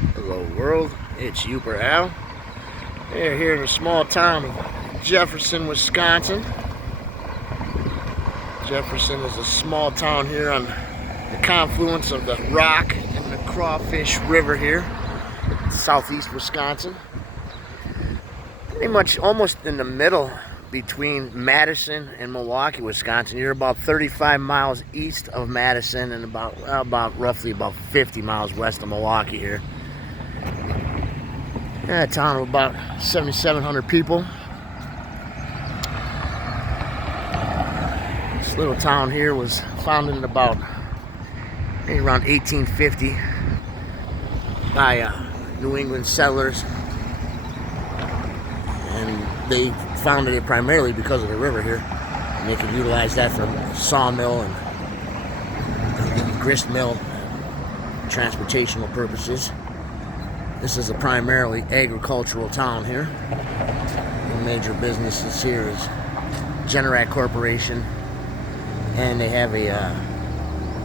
Hello world, it's Uper Al. We're here in the small town of Jefferson, Wisconsin. Jefferson is a small town here on the confluence of the Rock and the Crawfish River here, southeast Wisconsin. Pretty much almost in the middle between Madison and Milwaukee, Wisconsin. You're about 35 miles east of Madison and roughly 50 miles west of Milwaukee here. Yeah, a town of about 7,700 people. This little town here was founded in about maybe around 1850 by New England settlers, and they founded it primarily because of the river here, and they could utilize that for sawmill and grist mill transportational purposes. This is a primarily agricultural town here. The major businesses here is Generac Corporation, and they have a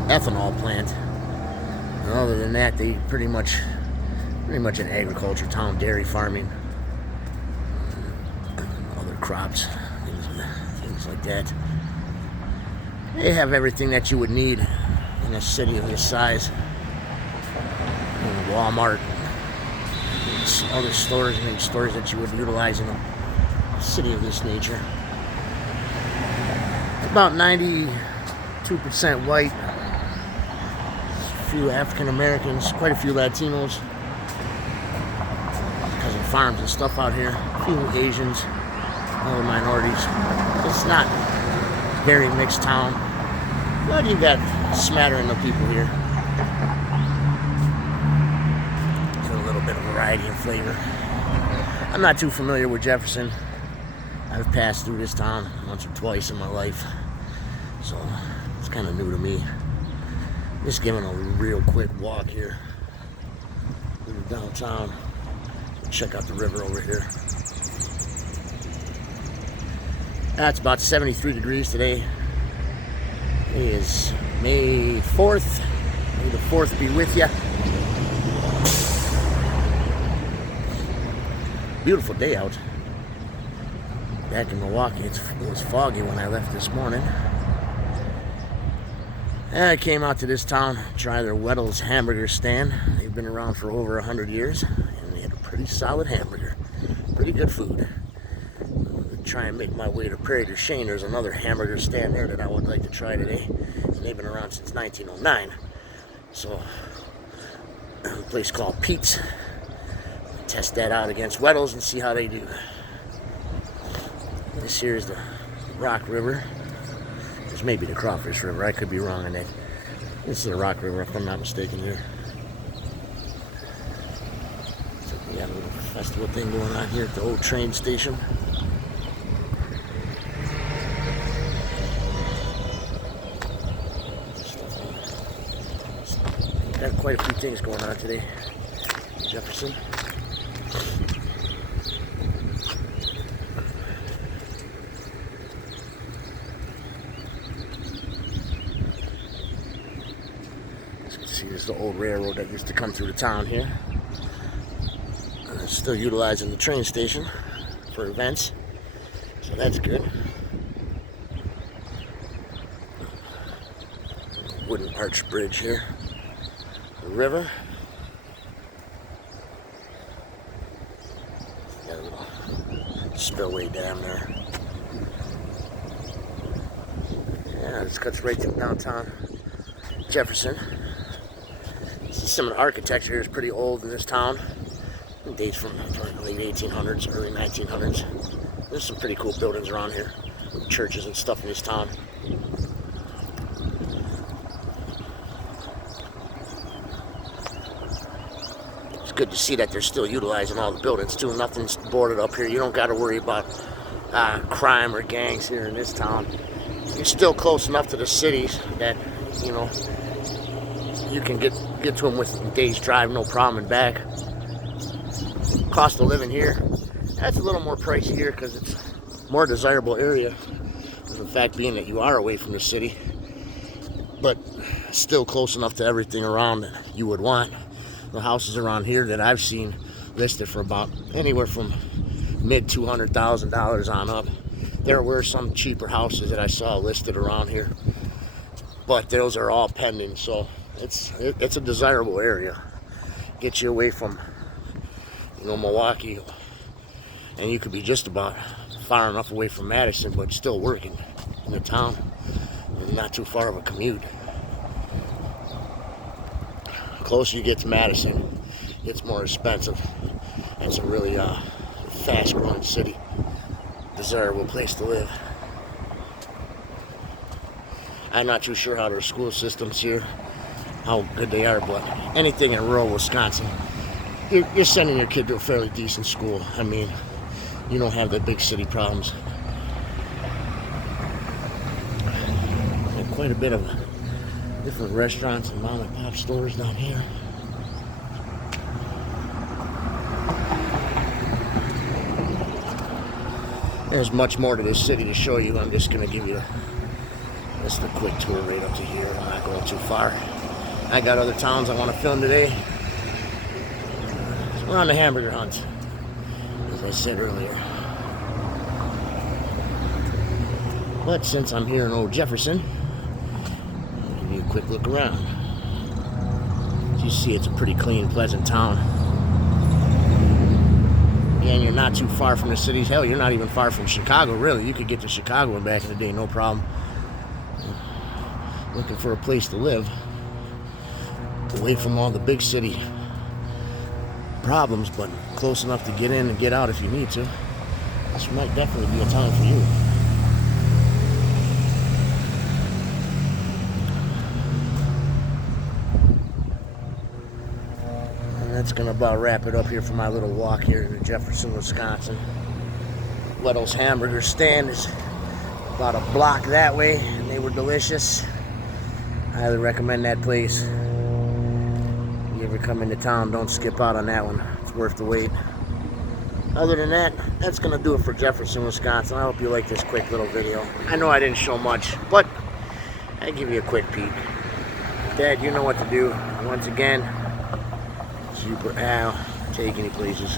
ethanol plant. And other than that, they pretty much an agriculture town, dairy farming, other crops, things like that. They have everything that you would need in a city of this size. Walmart, other stores, and stores that you would utilize in a city of this nature. About 92% white, a few African Americans, quite a few Latinos because of farms and stuff out here, a few Asians, other minorities. It's not a very mixed town, but you've got a smattering of people here. Bit of variety and flavor. I'm not too familiar with Jefferson. I've passed through this town once or twice in my life, so it's kind of new to me. Just giving a real quick walk here through downtown. Check out the river over here. It's about 73 degrees today. It is May 4th. May the 4th be with you. Beautiful day out. Back in Milwaukee, it was foggy when I left this morning. And I came out to this town to try their Weddell's hamburger stand. They've been around for over 100 years, and they had a pretty solid hamburger. Pretty good food. To try and make my way to Prairie du Chien. There's another hamburger stand there that I would like to try today. And they've been around since 1909. So, a place called Pete's. Test that out against Weddell's and see how they do. This here is the Rock River. This may be the Crawfish River. I could be wrong on that. This is the Rock River, if I'm not mistaken here. So we have a little festival thing going on here at the old train station. Got quite a few things going on today in Jefferson. See, this is the old railroad that used to come through the town here. It's still utilizing the train station for events, so that's good. Wooden arch bridge here. The river. Got a little spillway dam there. Yeah, this cuts right through downtown Jefferson. Some of the architecture here is pretty old in this town. It dates from the late 1800s, early 1900s. There's some pretty cool buildings around here, churches and stuff in this town. It's good to see that they're still utilizing all the buildings too. Nothing's boarded up here. You don't got to worry about crime or gangs here in this town. You're still close enough to the cities that, you know, you can get to them with a day's drive, no problem, and back. Cost of living here, that's a little more pricey here because it's a more desirable area. The fact being that you are away from the city, but still close enough to everything around that you would want. the houses around here that I've seen listed for about anywhere from mid $200,000 on up. There were some cheaper houses that I saw listed around here, but those are all pending. So it's a desirable area. Get you away from, you know, Milwaukee, and you could be just about far enough away from Madison, but still working in the town, and not too far of a commute. The closer you get to Madison, it's more expensive. It's a really fast-growing city, desirable place to live. I'm not too sure how their school systems here, how good they are, but anything in rural Wisconsin, you're sending your kid to a fairly decent school. I mean, you don't have the big city problems. And quite a bit of different restaurants and mom and pop stores down here. There's much more to this city to show you. I'm just going to give you just a quick tour right up to here. I'm not going too far. I got other towns I want to film today. So we're on the hamburger hunt, as I said earlier. But since I'm here in old Jefferson, I'll give you a quick look around. As you see, it's a pretty clean, pleasant town. And you're not too far from the cities. Hell, you're not even far from Chicago, really. You could get to Chicago and back in the day, no problem. Looking for a place to live, away from all the big city problems, but close enough to get in and get out if you need to. This might definitely be a town for you. That's going to about wrap it up here for my little walk here to Jefferson, Wisconsin. Weddell's Hamburger Stand is about a block that way, and they were delicious. I highly recommend that place. If you ever come into town, don't skip out on that one. It's worth the wait. Other than that, that's going to do it for Jefferson, Wisconsin. I hope you like this quick little video. I know I didn't show much, but I give you a quick peek. Dad, you know what to do. Once again, Super Al, taking you places.